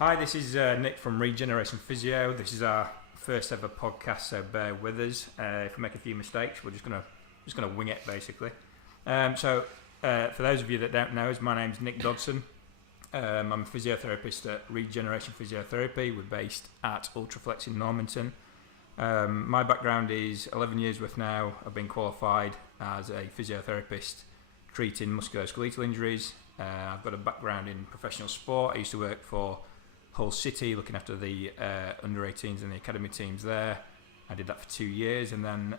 Hi, this is Nick from Regeneration Physio. This is our first ever podcast, so bear with us. If we make a few mistakes, we're just gonna wing it basically. For those of you that don't know us, my name's Nick Dodson. I'm a physiotherapist at Regeneration Physiotherapy. We're based at Ultraflex in Normanton. My background is 11 years worth now. I've been qualified as a physiotherapist treating musculoskeletal injuries. I've got a background in professional sport. I used to work for Hull City, looking after the under 18s and the academy teams there. I did that for 2 years and then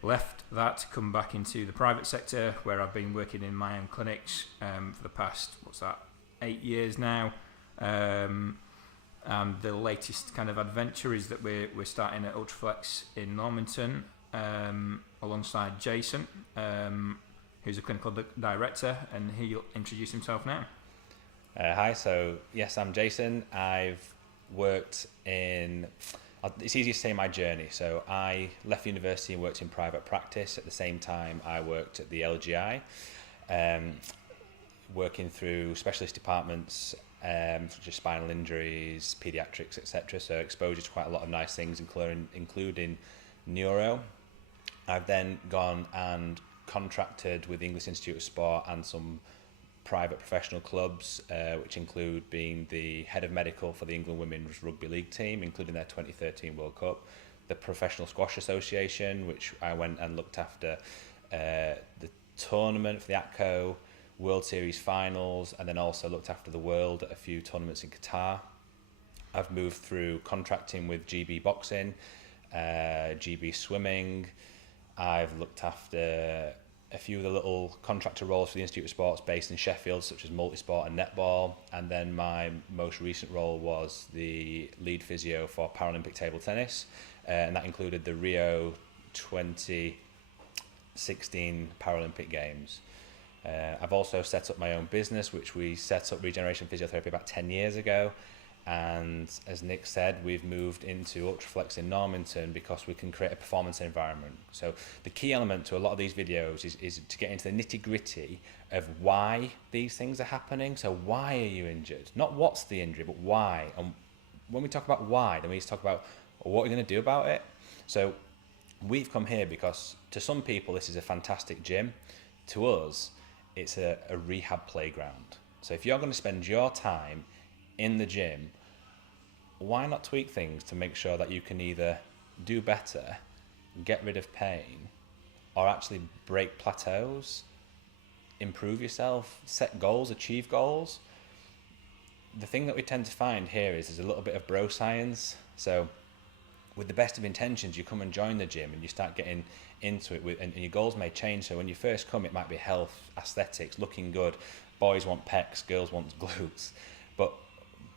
left that to come back into the private sector, where I've been working in my own clinics for the past 8 years now. And the latest kind of adventure is that we're starting at Ultraflex in Normanton alongside Jason, who's a clinical director, and he'll introduce himself now. Hi, so yes, I'm Jason. I've worked in, it's easy to say my journey. So I left university and worked in private practice. At the same time, I worked at the LGI, working through specialist departments, such as spinal injuries, pediatrics, etc. So exposure to quite a lot of nice things, including neuro. I've then gone and contracted with the English Institute of Sport and some private professional clubs, which include being the head of medical for the England Women's Rugby League team, including their 2013 World Cup, the Professional Squash Association, which I went and looked after the tournament for the ATCO, World Series finals, and then also looked after the world at a few tournaments in Qatar. I've moved through contracting with GB Boxing, GB Swimming. I've looked after a few of the little contractor roles for the Institute of Sports based in Sheffield, such as multisport and netball. And then my most recent role was the lead physio for Paralympic table tennis. And that included the Rio 2016 Paralympic Games. I've also set up my own business, which we set up Regeneration Physiotherapy about 10 years ago. And as Nick said, we've moved into Ultraflex in Normanton because we can create a performance environment. So the key element to a lot of these videos is to get into the nitty gritty of why these things are happening. So why are you injured? Not what's the injury, but why. And when we talk about why, then we need to talk about what we're going to do about it. So we've come here because to some people this is a fantastic gym. To us, it's a rehab playground. So if you're going to spend your time in the gym, why not tweak things to make sure that you can either do better, get rid of pain, or actually break plateaus, improve yourself, set goals, achieve goals? The thing that we tend to find here is there's a little bit of bro science. So with the best of intentions, you come and join the gym and you start getting into it and your goals may change. So when you first come, it might be health, aesthetics, looking good. Boys want pecs, girls want glutes.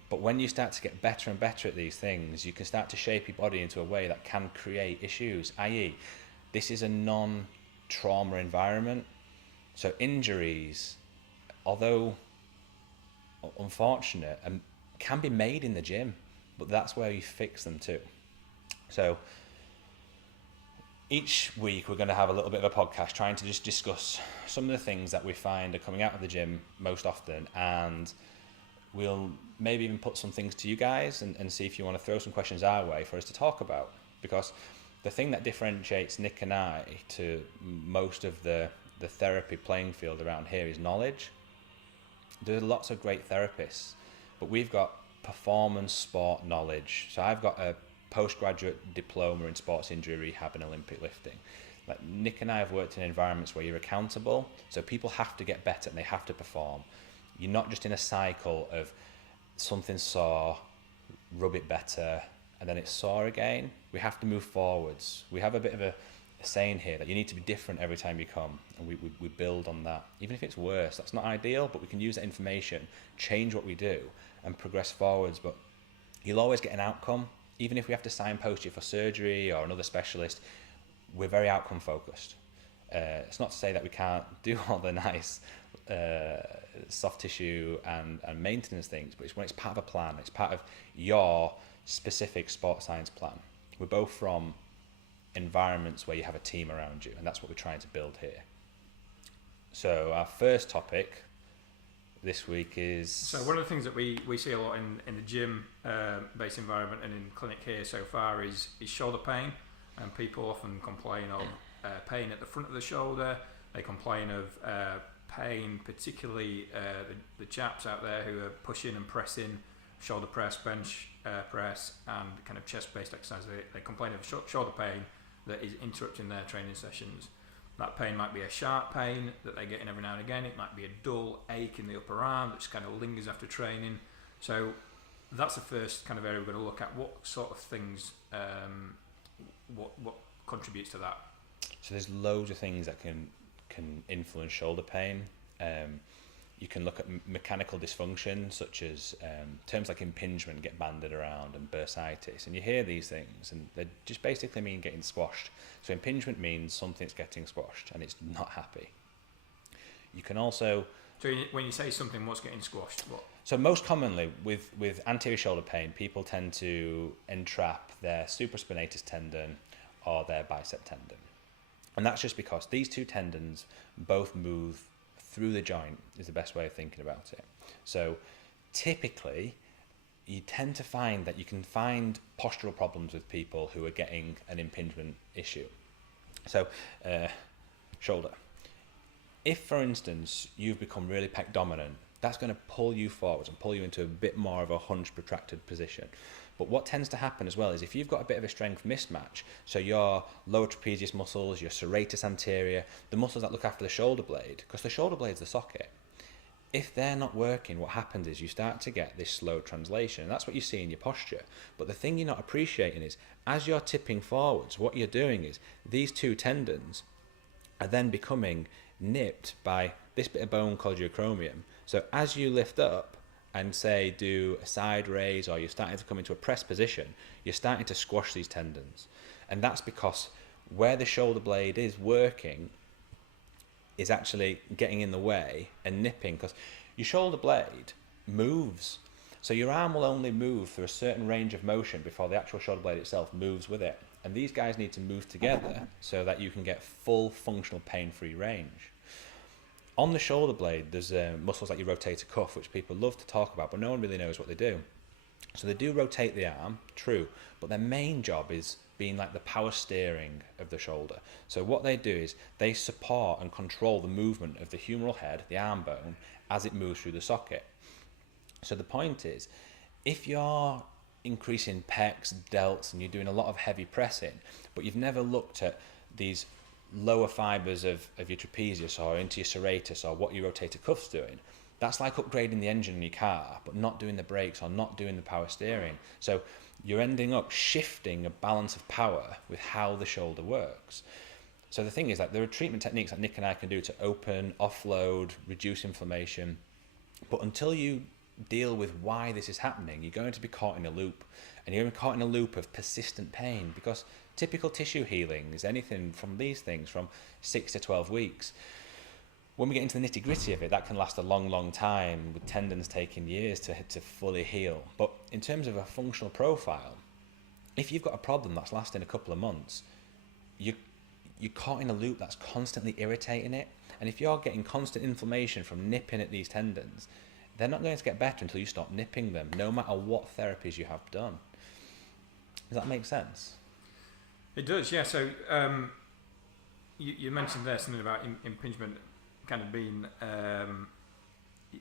But when you start to get better and better at these things, you can start to shape your body into a way that can create issues, i.e. this is a non-trauma environment. So injuries, although unfortunate, can be made in the gym, but that's where you fix them too. So each week we're going to have a little bit of a podcast trying to just discuss some of the things that we find are coming out of the gym most often, and we'll maybe even put some things to you guys and see if you want to throw some questions our way for us to talk about. Because the thing that differentiates Nick and I to most of the therapy playing field around here is knowledge. There's lots of great therapists, but we've got performance sport knowledge. So I've got a postgraduate diploma in sports injury rehab and Olympic lifting. Like Nick and I have worked in environments where you're accountable, so people have to get better and they have to perform. You're not just in a cycle of something sore, rub it better, and then it's sore again. We have to move forwards. We have a bit of a saying here that you need to be different every time you come, and we build on that. Even if it's worse, that's not ideal, but we can use that information, change what we do, and progress forwards. But you'll always get an outcome. Even if we have to signpost you for surgery or another specialist, we're very outcome focused. It's not to say that we can't do all the nice soft tissue and maintenance things, but it's when it's part of a plan, it's part of your specific sports science plan. We're both from environments where you have a team around you, and that's what we're trying to build here. So our first topic, this week is... So one of the things that we see a lot in the gym based environment and in clinic here so far is shoulder pain, and people often complain of pain at the front of the shoulder. They complain of pain, particularly the chaps out there who are pushing and pressing, shoulder press, bench press, and kind of chest-based exercise. They complain of shoulder pain that is interrupting their training sessions. That pain might be a sharp pain that they get in every now and again. It might be a dull ache in the upper arm that just kind of lingers after training. So that's the first kind of area we're going to look at. What sort of things, what contributes to that? So there's loads of things that can influence shoulder pain. You can look at mechanical dysfunction, such as terms like impingement get banded around, and bursitis. And you hear these things, and they just basically mean getting squashed. So impingement means something's getting squashed, and it's not happy. You can also... So when you say something, what's getting squashed? What? So most commonly, with anterior shoulder pain, people tend to entrap their supraspinatus tendon or their bicep tendon. And that's just because these two tendons both move through the joint, is the best way of thinking about it. So typically, you tend to find that you can find postural problems with people who are getting an impingement issue. So, shoulder. If, for instance, you've become really pec dominant, that's going to pull you forwards and pull you into a bit more of a hunched, protracted position. But what tends to happen as well is if you've got a bit of a strength mismatch, so your lower trapezius muscles, your serratus anterior, the muscles that look after the shoulder blade, because the shoulder blade's the socket, if they're not working, what happens is you start to get this slow translation. And that's what you see in your posture. But the thing you're not appreciating is, as you're tipping forwards, what you're doing is these two tendons are then becoming nipped by this bit of bone called your acromion. So as you lift up, and say do a side raise, or you're starting to come into a press position, you're starting to squash these tendons. And that's because where the shoulder blade is working is actually getting in the way and nipping, because your shoulder blade moves. So your arm will only move through a certain range of motion before the actual shoulder blade itself moves with it. And these guys need to move together so that you can get full functional pain-free range. On the shoulder blade, there's muscles like your rotator cuff, which people love to talk about, but no one really knows what they do. So they do rotate the arm, true, but their main job is being like the power steering of the shoulder. So what they do is they support and control the movement of the humeral head, the arm bone, as it moves through the socket. So the point is, if you're increasing pecs, delts, and you're doing a lot of heavy pressing, but you've never looked at these lower fibers of your trapezius or into your serratus or what your rotator cuff's doing, that's like upgrading the engine in your car but not doing the brakes or not doing the power steering. So you're ending up shifting a balance of power with how the shoulder works. So the thing is that there are treatment techniques that Nick and I can do to open, offload, reduce inflammation, but until you deal with why this is happening, you're going to be caught in a loop, and you're going to be caught in a loop of persistent pain, because typical tissue healing is anything from these things from 6 to 12 weeks. When we get into the nitty gritty of it, that can last a long time, with tendons taking years to fully heal. But in terms of a functional profile, if you've got a problem that's lasting a couple of months, you're caught in a loop that's constantly irritating it. And if you're getting constant inflammation from nipping at these tendons, they're not going to get better until you stop nipping them, no matter what therapies you have done. Does that make sense? It does, yeah. So you mentioned there something about impingement kind of being,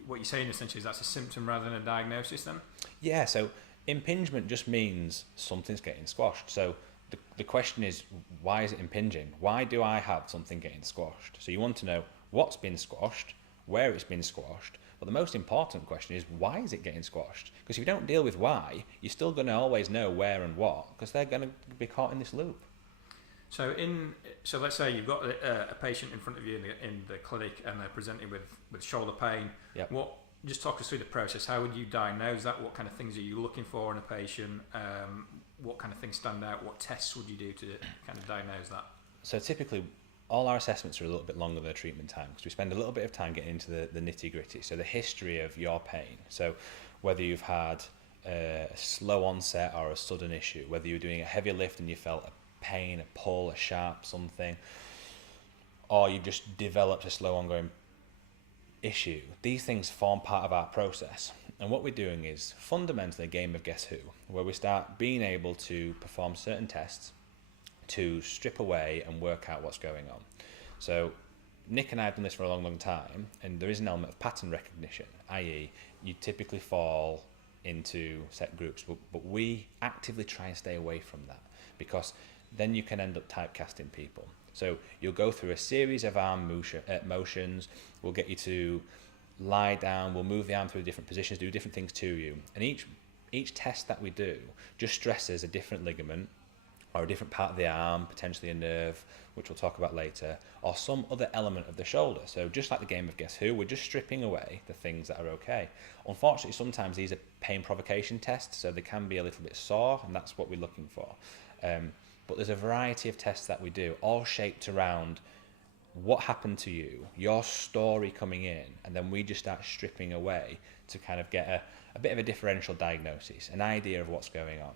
what you're saying essentially is that's a symptom rather than a diagnosis then? Yeah, so impingement just means something's getting squashed. So the question is, why is it impinging? Why do I have something getting squashed? So you want to know what's been squashed, where it's been squashed, but the most important question is, why is it getting squashed? Because if you don't deal with why, you're still going to always know where and what, because they're going to be caught in this loop. So let's say you've got a patient in front of you in the clinic and they're presenting with shoulder pain. Yep. Just talk us through the process. How would you diagnose that? What kind of things are you looking for in a patient? What kind of things stand out? What tests would you do to kind of diagnose that? So typically, all our assessments are a little bit longer than the treatment time, because we spend a little bit of time getting into the nitty gritty. So the history of your pain. So whether you've had a slow onset or a sudden issue, whether you're doing a heavy lift and you felt a pain, a pull, a sharp something, or you just developed a slow ongoing issue, these things form part of our process. And what we're doing is fundamentally a game of guess who, where we start being able to perform certain tests to strip away and work out what's going on. So Nick and I have done this for a long, long time, and there is an element of pattern recognition, i.e. you typically fall into set groups, but we actively try and stay away from that, because then you can end up typecasting people. So you'll go through a series of arm motions, we'll get you to lie down, we'll move the arm through different positions, do different things to you, and each test that we do just stresses a different ligament or a different part of the arm, potentially a nerve, which we'll talk about later, or some other element of the shoulder. So just like the game of Guess Who, we're just stripping away the things that are okay. Unfortunately, sometimes these are pain provocation tests, so they can be a little bit sore, and that's what we're looking for. But there's a variety of tests that we do, all shaped around what happened to you, your story coming in, and then we just start stripping away to kind of get a bit of a differential diagnosis, an idea of what's going on.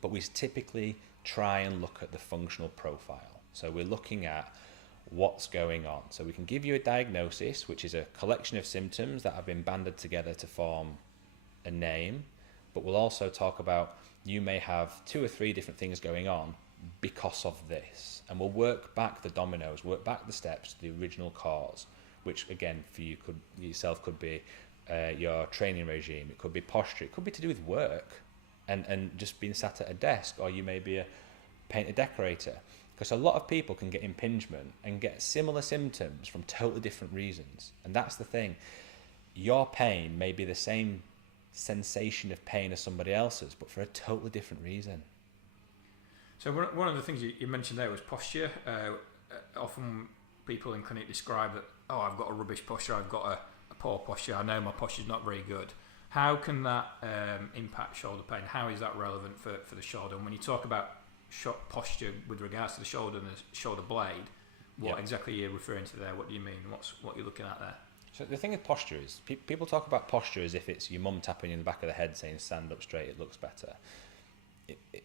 But we typically try and look at the functional profile. So we're looking at what's going on. So we can give you a diagnosis, which is a collection of symptoms that have been banded together to form a name, but we'll also talk about you may have 2 or 3 different things going on because of this, and we'll work back the dominoes, work back the steps to the original cause, which again for you could be your training regime, it could be posture, it could be to do with work and just being sat at a desk, or you may be a painter decorator, because a lot of people can get impingement and get similar symptoms from totally different reasons. And that's the thing, your pain may be the same sensation of pain as somebody else's, but for a totally different reason. So one of the things you mentioned there was posture. Often people in clinic describe that, oh, I've got a rubbish posture, I've got a poor posture, I know my posture's not very good. How can that impact shoulder pain? How is that relevant for the shoulder? And when you talk about posture with regards to the shoulder and the shoulder blade, what exactly are you referring to there? What do you mean? What you're looking at there? So the thing with posture is, people talk about posture as if it's your mum tapping you in the back of the head saying stand up straight, it looks better.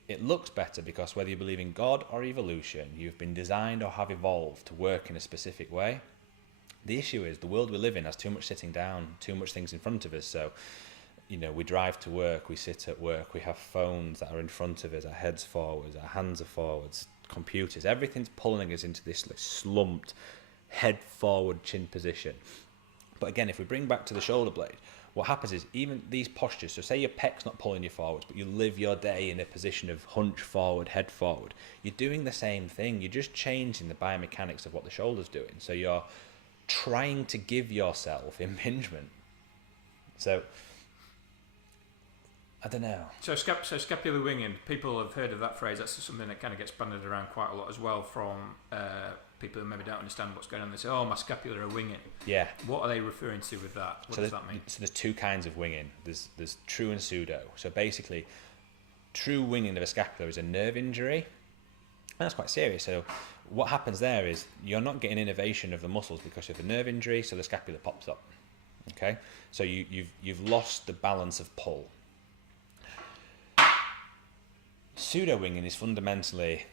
It looks better because whether you believe in God or evolution, you've been designed or have evolved to work in a specific way. The issue is the world we live in has too much sitting down, too much things in front of us. So, we drive to work, we sit at work, we have phones that are in front of us, our heads forwards, our hands are forwards, computers, everything's pulling us into this slumped, head forward chin position. But again, if we bring back to the shoulder blade, what happens is even these postures, so say your pec's not pulling you forwards, but you live your day in a position of hunch forward, head forward, you're doing the same thing, you're just changing the biomechanics of what the shoulder's doing. So you're trying to give yourself impingement. So, I don't know. So scapular winging, people have heard of that phrase. That's something that kind of gets bandied around quite a lot as well from people who maybe don't understand what's going on. They say, oh, my scapula are winging. Yeah. What are they referring to with that? What does that mean? So there's 2 kinds of winging. There's true and pseudo. So basically, true winging of a scapula is a nerve injury. And that's quite serious. So what happens there is you're not getting innervation of the muscles because of a nerve injury, so the scapula pops up. Okay? So you've lost the balance of pull. Pseudo winging is fundamentally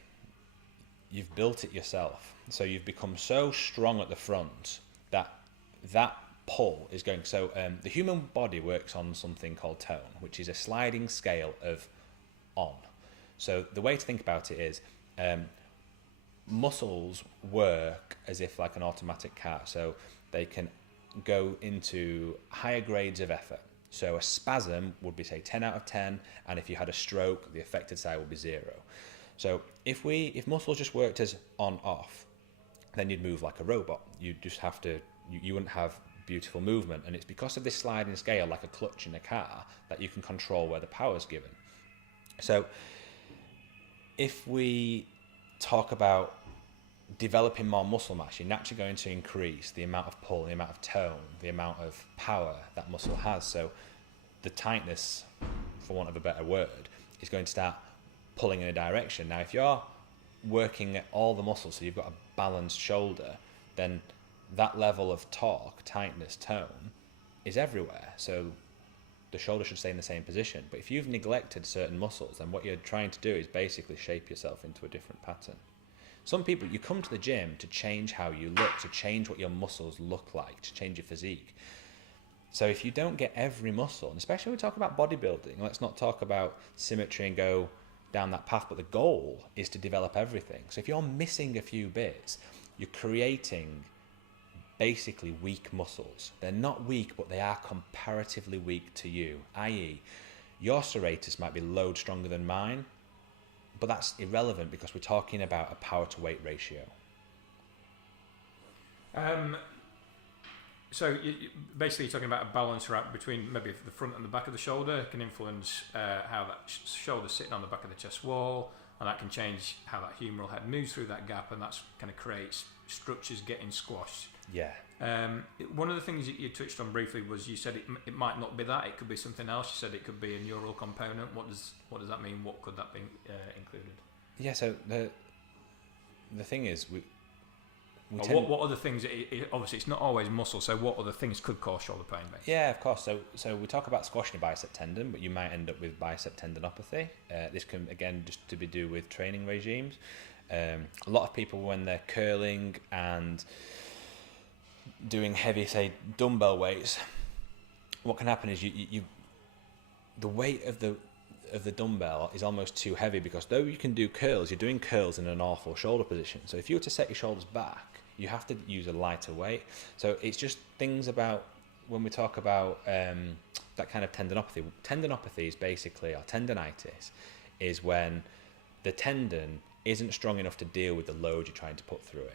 you've built it yourself. So you've become so strong at the front that pull is going. So the human body works on something called tone, which is a sliding scale of on. So the way to think about it is muscles work as if like an automatic car. So they can go into higher grades of effort. So a spasm would be say 10 out of 10, and if you had a stroke, the affected side would be 0. So if muscles just worked as on off, then you'd move like a robot. You'd just have to, you wouldn't have beautiful movement, and it's because of this sliding scale, like a clutch in a car, that you can control where the power's given. So if we talk about developing more muscle mass, you're naturally going to increase the amount of pull, the amount of tone, the amount of power that muscle has. So the tightness, for want of a better word, is going to start pulling in a direction. Now, if you're working at all the muscles, so you've got a balanced shoulder, then that level of torque, tightness, tone is everywhere. So the shoulder should stay in the same position. But if you've neglected certain muscles, then what you're trying to do is basically shape yourself into a different pattern. Some people, you come to the gym to change how you look, to change what your muscles look like, to change your physique. So if you don't get every muscle, and especially when we talk about bodybuilding, let's not talk about symmetry and go down that path, but the goal is to develop everything. So if you're missing a few bits, you're creating basically weak muscles. They're not weak, but they are comparatively weak to you, i.e. your serratus might be load stronger than mine, but that's irrelevant because we're talking about a power to weight ratio. So basically you're talking about a balance right between maybe the front and the back of the shoulder can influence how that shoulder's sitting on the back of the chest wall, and that can change how that humeral head moves through that gap, and that's kind of creates structures getting squashed. Yeah. One of the things that you touched on briefly was you said it might not be that, it could be something else. You said it could be a neural component. What does that mean? What could that be included? Yeah, so the thing is, what other things? Obviously, it's not always muscle. So, what other things could cause shoulder pain? Basically? Yeah, of course. So we talk about squashing a bicep tendon, but you might end up with bicep tendinopathy. This can again just to be do with training regimes. A lot of people when they're curling and doing heavy, say dumbbell weights, what can happen is you the weight of the dumbbell is almost too heavy, because though you can do curls, you're doing curls in an awful shoulder position. So if you were to set your shoulders back, you have to use a lighter weight. So it's just things about when we talk about that kind of tendinopathy. Tendinopathy is basically, or tendinitis, is when the tendon isn't strong enough to deal with the load you're trying to put through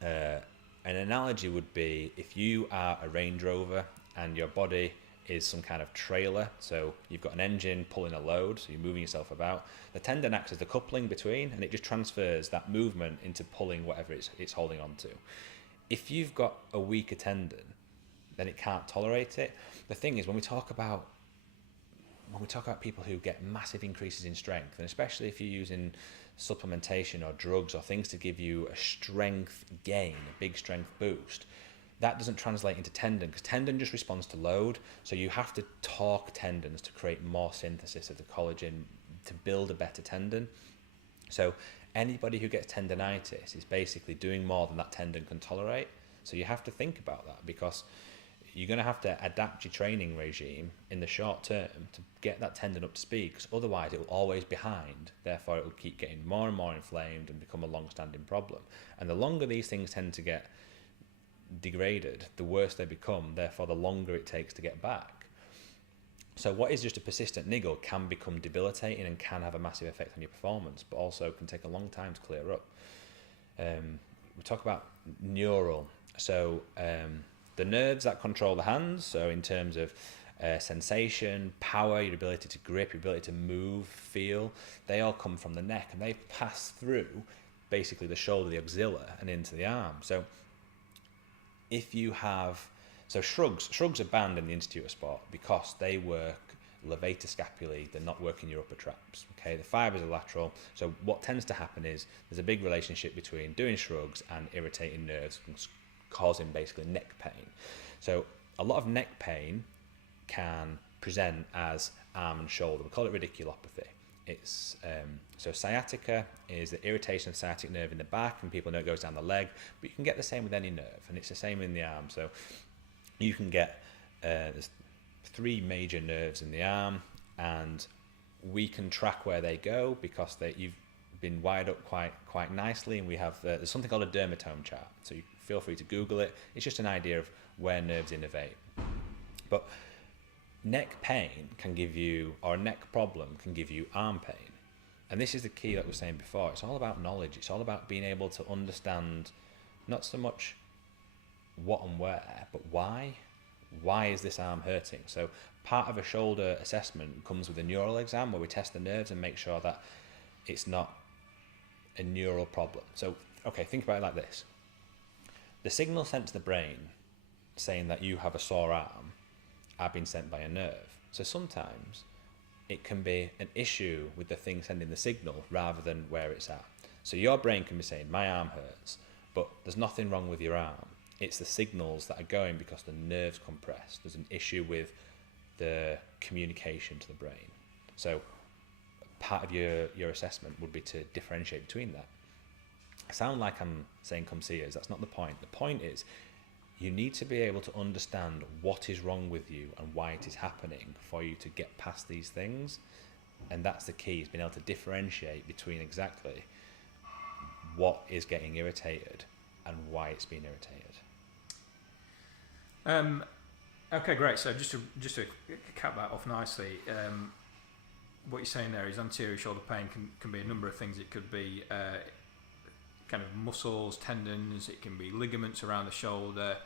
it. An analogy would be if you are a Range Rover and your body is some kind of trailer, so you've got an engine pulling a load, so you're moving yourself about. The tendon acts as the coupling between, and it just transfers that movement into pulling whatever it's holding on to. If you've got a weaker tendon, then it can't tolerate it. The thing is, when we talk about people who get massive increases in strength, and especially if you're using supplementation or drugs or things to give you a strength gain, a big strength boost, that doesn't translate into tendon, because tendon just responds to load. So you have to torque tendons to create more synthesis of the collagen to build a better tendon. So anybody who gets tendinitis is basically doing more than that tendon can tolerate. So you have to think about that, because you're going to have to adapt your training regime in the short term to get that tendon up to speed, because otherwise it will always be behind. Therefore it will keep getting more and more inflamed and become a long-standing problem. And the longer these things tend to get degraded, the worse they become, therefore the longer it takes to get back. So what is just a persistent niggle can become debilitating and can have a massive effect on your performance, but also can take a long time to clear up. We talk about neural, so the nerves that control the hands, so in terms of sensation, power, your ability to grip, your ability to move, feel, they all come from the neck, and they pass through basically the shoulder, the axilla, and into the arm. So if you have, so shrugs are banned in the Institute of Sport because they work levator scapulae, they're not working your upper traps. Okay, the fibers are lateral. So what tends to happen is there's a big relationship between doing shrugs and irritating nerves, causing basically neck pain. So a lot of neck pain can present as arm and shoulder. We call it radiculopathy. It's so sciatica is the irritation of the sciatic nerve in the back, and people know it goes down the leg, but you can get the same with any nerve, and it's the same in the arm. So you can get there's 3 major nerves in the arm, and we can track where they go because you've been wired up quite nicely, and we have there's something called a dermatome chart. So you feel free to Google it. It's just an idea of where nerves innervate. But neck pain can give you, or a neck problem can give you arm pain. And this is the key that we were saying before. It's all about knowledge. It's all about being able to understand not so much what and where, but why. Why is this arm hurting? So part of a shoulder assessment comes with a neural exam where we test the nerves and make sure that it's not a neural problem. So, okay, think about it like this. The signal sent to the brain saying that you have a sore arm are being sent by a nerve. So sometimes it can be an issue with the thing sending the signal rather than where it's at. So your brain can be saying, my arm hurts, but there's nothing wrong with your arm. It's the signals that are going because the nerves compress. There's an issue with the communication to the brain. So part of your assessment would be to differentiate between that. I sound like I'm saying come see us. That's not the point. The point is you need to be able to understand what is wrong with you and why it is happening for you to get past these things. And that's the key, is being able to differentiate between exactly what is getting irritated and why it's being irritated. Okay, great. So just to cap that off nicely, what you're saying there is anterior shoulder pain can be a number of things. It could be kind of muscles, tendons, it can be ligaments around the shoulder.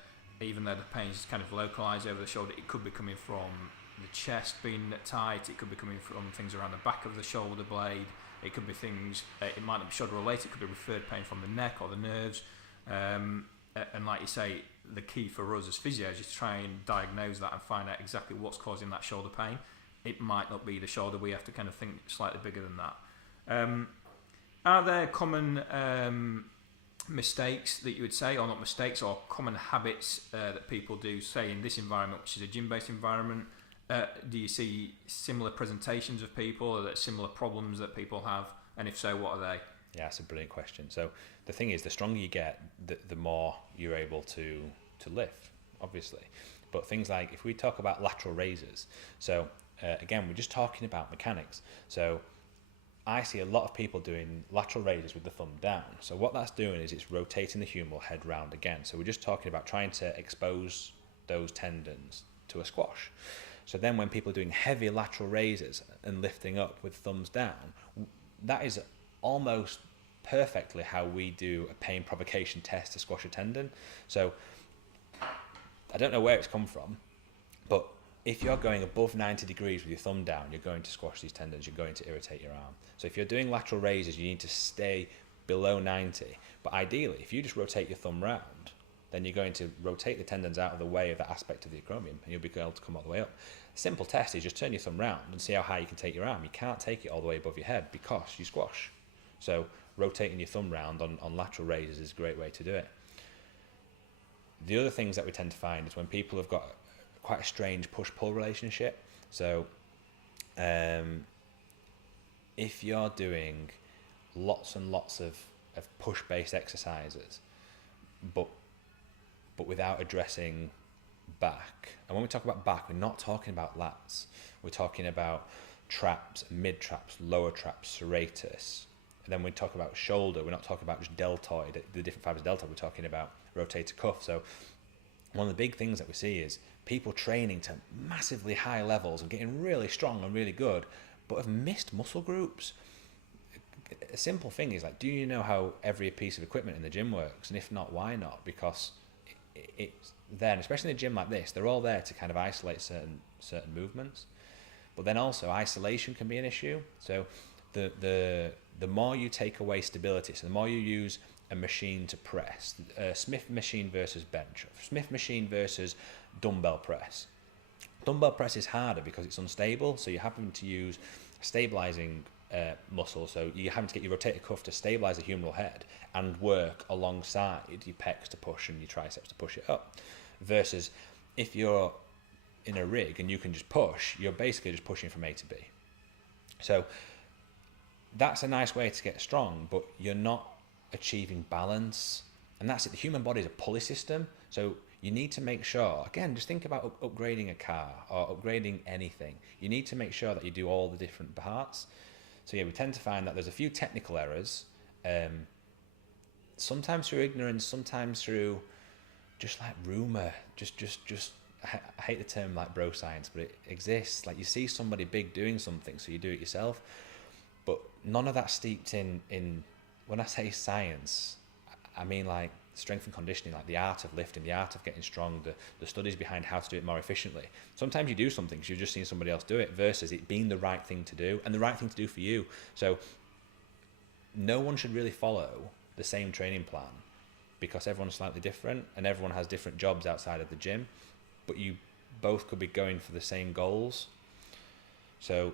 Even though the pain is kind of localized over the shoulder, it could be coming from the chest being tight, it could be coming from things around the back of the shoulder blade, it could be things, it might not be shoulder related, it could be referred pain from the neck or the nerves. And like you say, the key for us as physios is to try and diagnose that and find out exactly what's causing that shoulder pain. It might not be the shoulder, we have to kind of think slightly bigger than that. Are there common mistakes that you would say, or not mistakes, or common habits that people do, say in this environment, which is a gym-based environment? Do you see similar presentations of people, or that similar problems that people have? And if so, what are they? Yeah, that's a brilliant question. So the thing is, the stronger you get, the more you're able to lift, obviously. But things like, if we talk about lateral raises, so again, we're just talking about mechanics. So I see a lot of people doing lateral raises with the thumb down. So what that's doing is it's rotating the humeral head round again. So we're just talking about trying to expose those tendons to a squash. So then when people are doing heavy lateral raises and lifting up with thumbs down, that is almost perfectly how we do a pain provocation test to squash a tendon. So I don't know where it's come from, but if you're going above 90 degrees with your thumb down, you're going to squash these tendons, you're going to irritate your arm. So if you're doing lateral raises, you need to stay below 90. But ideally, if you just rotate your thumb round, then you're going to rotate the tendons out of the way of that aspect of the acromion, and you'll be able to come all the way up. Simple test is just turn your thumb round and see how high you can take your arm. You can't take it all the way above your head because you squash. So rotating your thumb round on lateral raises is a great way to do it. The other things that we tend to find is when people have got quite a strange push-pull relationship. So if you're doing lots and lots of push-based exercises, but without addressing back, and when we talk about back, we're not talking about lats, we're talking about traps, mid-traps, lower traps, serratus. And then we talk about shoulder, we're not talking about just deltoid, the different fibers of deltoid, we're talking about rotator cuff. So one of the big things that we see is people training to massively high levels and getting really strong and really good, but have missed muscle groups. A simple thing is like, do you know how every piece of equipment in the gym works? And if not, why not? Because it's there, and especially in a gym like this, they're all there to kind of isolate certain movements. But then also isolation can be an issue. So the more you take away stability, so the more you use a machine to press, Smith machine versus bench, Smith machine versus dumbbell press. Dumbbell press is harder because it's unstable, so you're having to use stabilizing muscle, so you're having to get your rotator cuff to stabilize the humeral head and work alongside your pecs to push and your triceps to push it up. Versus if you're in a rig and you can just push, you're basically just pushing from A to B. So that's a nice way to get strong, but you're not achieving balance. And that's it. The human body is a pulley system. So you need to make sure, again, just think about upgrading a car or upgrading anything. You need to make sure that you do all the different parts. So yeah, we tend to find that there's a few technical errors, sometimes through ignorance, sometimes through just like rumor, just I hate the term like bro science, but it exists. Like you see somebody big doing something, so you do it yourself. But none of that steeped in when I say science, I mean like strength and conditioning, like the art of lifting, the art of getting strong, the studies behind how to do it more efficiently. Sometimes you do something because you've just seen somebody else do it versus it being the right thing to do and the right thing to do for you. So no one should really follow the same training plan because everyone's slightly different and everyone has different jobs outside of the gym, but you both could be going for the same goals. So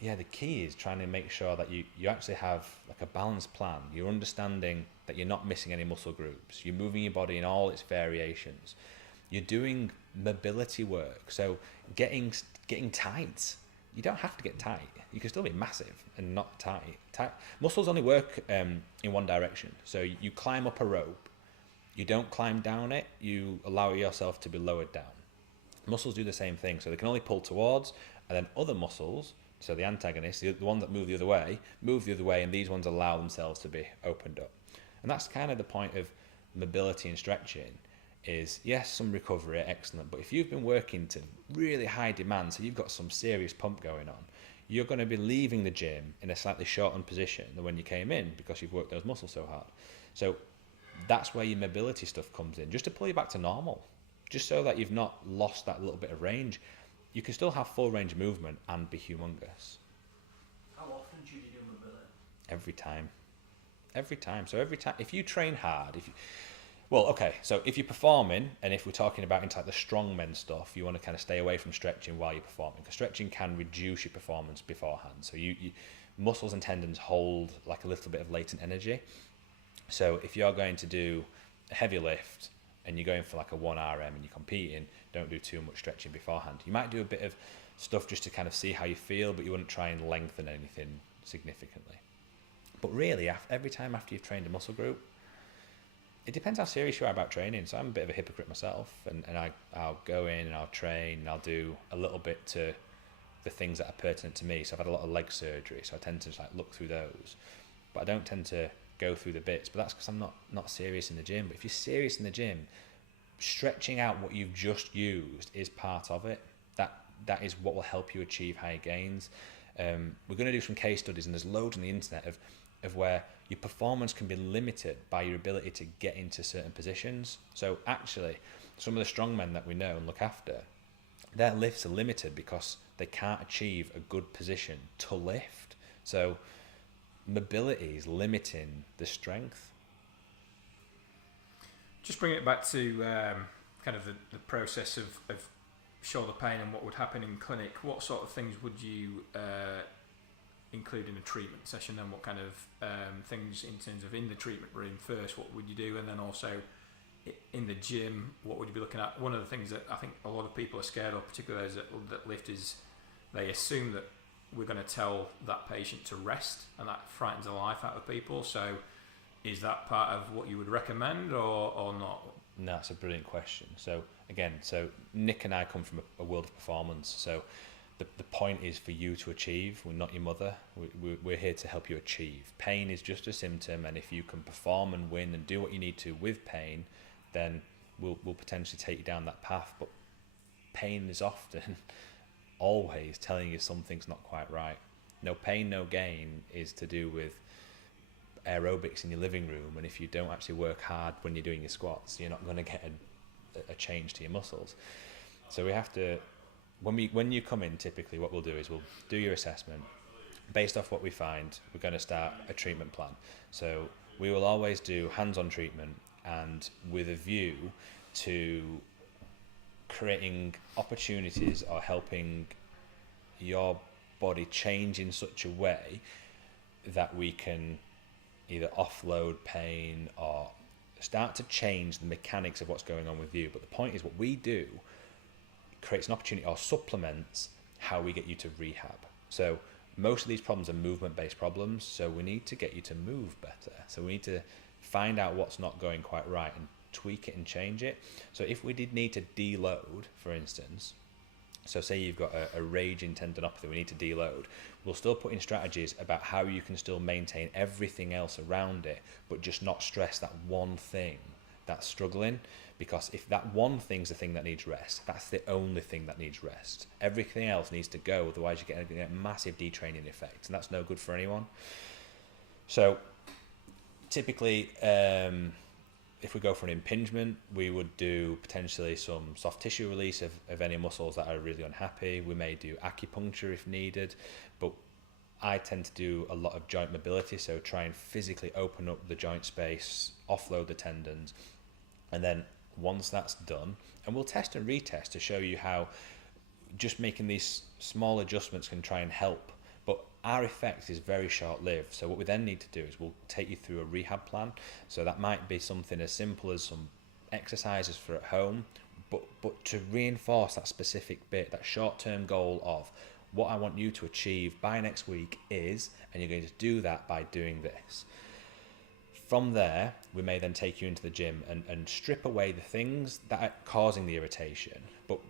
yeah, the key is trying to make sure that you actually have like a balanced plan. You're understanding that you're not missing any muscle groups. You're moving your body in all its variations. You're doing mobility work. So getting tight. you don't have to get tight. You can still be massive and not tight. Muscles only work in one direction. So you climb up a rope, you don't climb down it, you allow yourself to be lowered down. Muscles do the same thing. So they can only pull towards, and then other muscles, so the antagonists, the ones that move the other way, and these ones allow themselves to be opened up. And that's kind of the point of mobility and stretching is, yes, some recovery, excellent, but if you've been working to really high demand, so you've got some serious pump going on, you're going to be leaving the gym in a slightly shortened position than when you came in because you've worked those muscles so hard. So that's where your mobility stuff comes in, just to pull you back to normal, just so that you've not lost that little bit of range. You can still have full range of movement and be humongous. How often should you do mobility? Every time. So every time, if you train hard, so if you're performing, and if we're talking about into like the strongmen stuff, you want to kind of stay away from stretching while you're performing, because stretching can reduce your performance beforehand. So you muscles and tendons hold like a little bit of latent energy. So if you're going to do a heavy lift and you're going for like a 1 RM and you're competing, don't do too much stretching beforehand. You might do a bit of stuff just to kind of see how you feel, but you wouldn't try and lengthen anything significantly. But really, every time after you've trained a muscle group, it depends how serious you are about training. So I'm a bit of a hypocrite myself, and I'll go in and I'll train and I'll do a little bit to the things that are pertinent to me. So I've had a lot of leg surgery, so I tend to just like look through those, but I don't tend to go through the bits. But that's because I'm not serious in the gym. But if you're serious in the gym, stretching out what you've just used is part of it. That is what will help you achieve higher gains. We're going to do some case studies, and there's loads on the internet of where your performance can be limited by your ability to get into certain positions. So actually, some of the strongmen that we know and look after, their lifts are limited because they can't achieve a good position to lift. So mobility is limiting the strength. Just bring it back to kind of the process of shoulder pain and what would happen in clinic. What sort of things would you include in a treatment session, and what kind of things in terms of in the treatment room first, what would you do, and then also in the gym, what would you be looking at? One of the things that I think a lot of people are scared of, particularly those that lift, is they assume that we're going to tell that patient to rest, and that frightens the life out of people. So is that part of what you would recommend or not? No, that's a brilliant question. So again, Nick and I come from a world of performance. So the point is for you to achieve. We're not your mother. We're here to help you achieve. Pain is just a symptom, and if you can perform and win and do what you need to with pain, then we'll potentially take you down that path. But pain is often always telling you something's not quite right. No pain, no gain is to do with aerobics in your living room, and if you don't actually work hard when you're doing your squats, you're not going to get a change to your muscles. So we have to, when you come in, typically what we'll do is we'll do your assessment. Based off what we find, we're going to start a treatment plan. So we will always do hands-on treatment, and with a view to creating opportunities or helping your body change in such a way that we can either offload pain or start to change the mechanics of what's going on with you. But the point is, what we do creates an opportunity or supplements how we get you to rehab. So most of these problems are movement-based problems, so we need to get you to move better. So we need to find out what's not going quite right and tweak it and change it. So if we did need to deload, for instance, so say you've got a raging tendinopathy, we need to deload, we'll still put in strategies about how you can still maintain everything else around it, but just not stress that one thing that's struggling. Because if that one thing's the thing that needs rest, that's the only thing that needs rest. Everything else needs to go, otherwise you get a massive detraining effect, and that's no good for anyone. So typically, if we go for an impingement, we would do potentially some soft tissue release of any muscles that are really unhappy. We may do acupuncture if needed, but I tend to do a lot of joint mobility, so try and physically open up the joint space, offload the tendons, and then once that's done, and we'll test and retest to show you how just making these small adjustments can try and help, but our effect is very short-lived. So what we then need to do is we'll take you through a rehab plan. So that might be something as simple as some exercises for at home, but to reinforce that specific bit, that short-term goal of what I want you to achieve by next week is, and you're going to do that by doing this. From there, we may then take you into the gym and strip away the things that are causing the irritation, but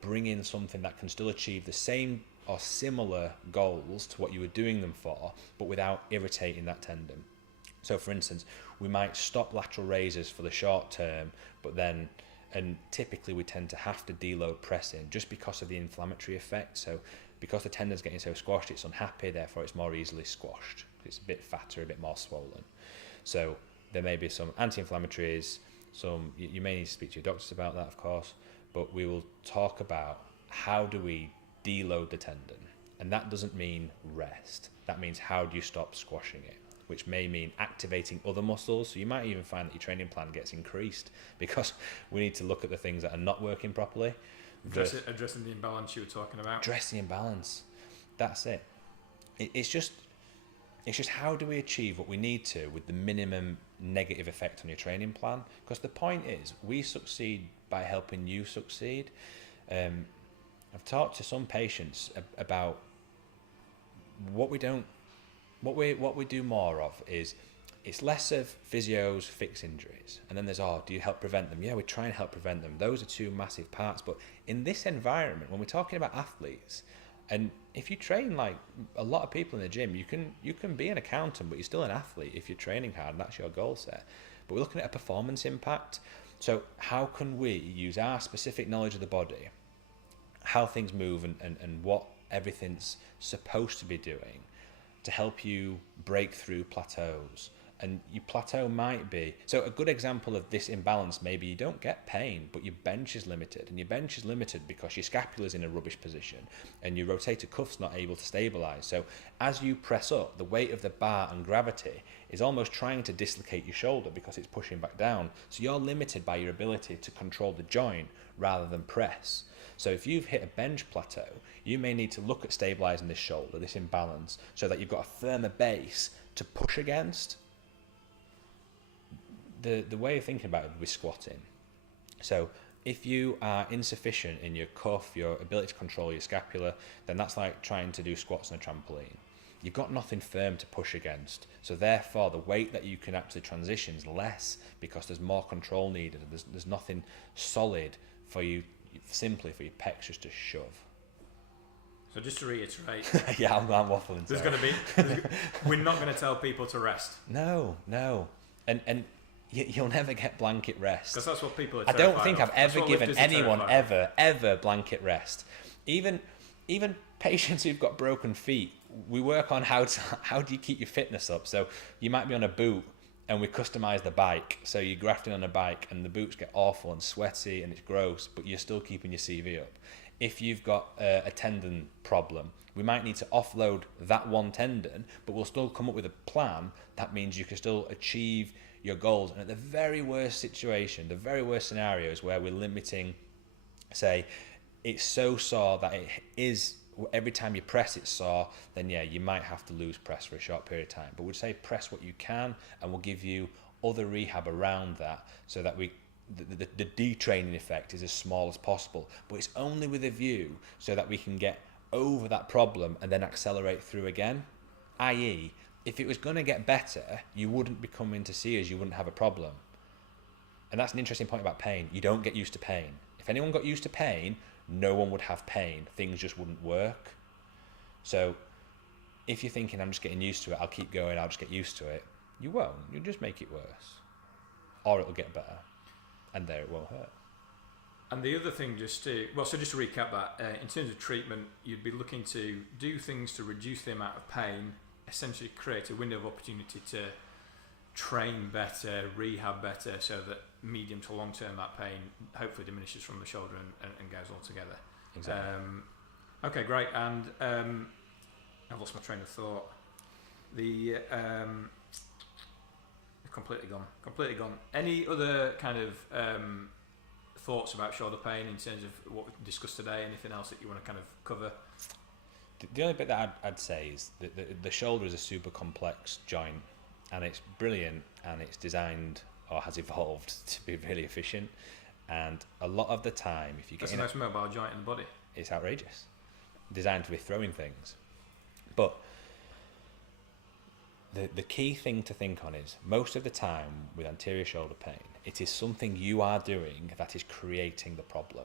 bring in something that can still achieve the same or similar goals to what you were doing them for, but without irritating that tendon. So for instance, we might stop lateral raises for the short term, and typically we tend to have to deload pressing just because of the inflammatory effect. So because the tendon's getting so squashed, it's unhappy, therefore it's more easily squashed. It's a bit fatter, a bit more swollen. So there may be some anti-inflammatories, you may need to speak to your doctors about that, of course, but we will talk about how do we deload the tendon. And that doesn't mean rest. That means how do you stop squashing it, which may mean activating other muscles. So you might even find that your training plan gets increased because we need to look at the things that are not working properly. Addressing the imbalance you were talking about. Addressing imbalance. That's it. It's just how do we achieve what we need to with the minimum negative effect on your training plan? Because the point is, we succeed by helping you succeed. I've talked to some patients about what we do more of is, it's less of physios fix injuries, and then there's, do you help prevent them? Yeah, we try and help prevent them. Those are two massive parts. But in this environment, when we're talking about athletes, and if you train like a lot of people in the gym, you can be an accountant, but you're still an athlete if you're training hard and that's your goal set. But we're looking at a performance impact. So how can we use our specific knowledge of the body, how things move and what everything's supposed to be doing to help you break through plateaus? And your plateau might be, so a good example of this imbalance, maybe you don't get pain, but your bench is limited. And your bench is limited because your scapula's in a rubbish position and your rotator cuff's not able to stabilize. So as you press up, the weight of the bar and gravity is almost trying to dislocate your shoulder because it's pushing back down. So you're limited by your ability to control the joint rather than press. So if you've hit a bench plateau, you may need to look at stabilizing this shoulder, this imbalance, so that you've got a firmer base to push against. The way of thinking about it with squatting. So if you are insufficient in your cuff, your ability to control your scapula, then that's like trying to do squats on a trampoline. You've got nothing firm to push against. So therefore, the weight that you can actually transition is less because there's more control needed. There's nothing solid for you, simply for your pecs just to shove. So just to reiterate, yeah, I'm waffling. We're not going to tell people to rest. No, and you'll never get blanket rest. Because that's what people are I terrified don't think of. I've ever given anyone ever blanket rest. Even patients who've got broken feet, we work on how do you keep your fitness up. So you might be on a boot and we customize the bike. So you're grafting on a bike and the boots get awful and sweaty and it's gross, but you're still keeping your CV up. If you've got a tendon problem, we might need to offload that one tendon, but we'll still come up with a plan that means you can still achieve your goals. And at the very worst situation, the very worst scenario is where we're limiting, say, it's so sore that it is, every time you press it's sore, then yeah, you might have to lose press for a short period of time. But we'd say press what you can, and we'll give you other rehab around that so that the detraining effect is as small as possible. But it's only with a view so that we can get over that problem and then accelerate through again. I.e., if it was going to get better, you wouldn't be coming to see us, you wouldn't have a problem. And that's an interesting point about pain. You don't get used to pain. If anyone got used to pain, no one would have pain. Things just wouldn't work. So if you're thinking, I'm just getting used to it, I'll keep going, I'll just get used to it, you won't. You'll just make it worse. Or it'll get better. And there it won't hurt. And the other thing, just to recap that, in terms of treatment, you'd be looking to do things to reduce the amount of pain, essentially create a window of opportunity to train better, rehab better, so that medium to long term that pain hopefully diminishes from the shoulder and goes altogether. Exactly. Okay, great. And I've lost my train of thought. Completely gone. Any other kind of thoughts about shoulder pain in terms of what we discussed today? Anything else that you want to kind of cover? The only bit that I'd say is that the shoulder is a super complex joint, and it's brilliant, and it's designed or has evolved to be really efficient. And a lot of the time, if you get that's the most mobile joint in the body. It's outrageous. designed to be throwing things. But the key thing to think on is most of the time with anterior shoulder pain, it is something you are doing that is creating the problem.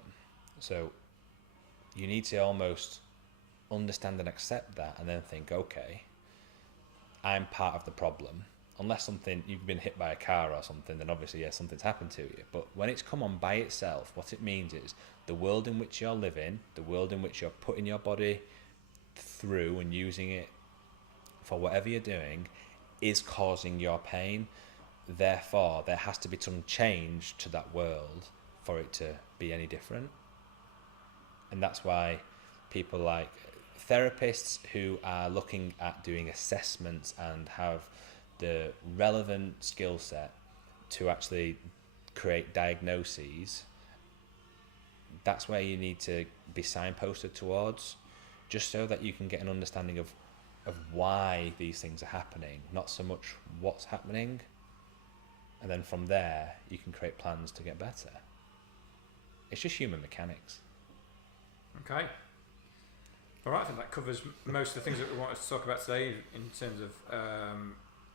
So you need to almost understand and accept that, and then think, okay, I'm part of the problem. Unless something, you've been hit by a car or something, then obviously, yeah, something's happened to you. But when it's come on by itself, what it means is the world in which you're living, the world in which you're putting your body through and using it for whatever you're doing is causing your pain. Therefore, there has to be some change to that world for it to be any different. And that's why people like therapists who are looking at doing assessments and have the relevant skill set to actually create diagnoses, that's where you need to be signposted towards, just so that you can get an understanding of why these things are happening, not so much what's happening. And then from there, you can create plans to get better. It's just human mechanics. Okay. All right, I think that covers most of the things that we wanted to talk about today in terms of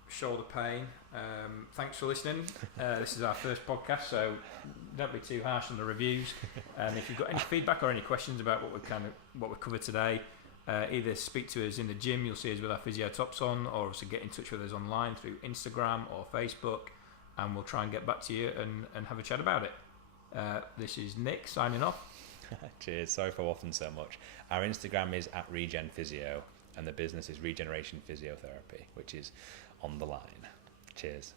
shoulder pain. Thanks for listening. This is our first podcast, so don't be too harsh on the reviews. And if you've got any feedback or any questions about what we covered today, either speak to us in the gym, you'll see us with our physio tops on, or also get in touch with us online through Instagram or Facebook, and we'll try and get back to you and have a chat about it. This is Nick signing off. Cheers. Sorry for waffling so much. Our Instagram is @RegenPhysio, and the business is Regeneration Physiotherapy, which is on the line. Cheers.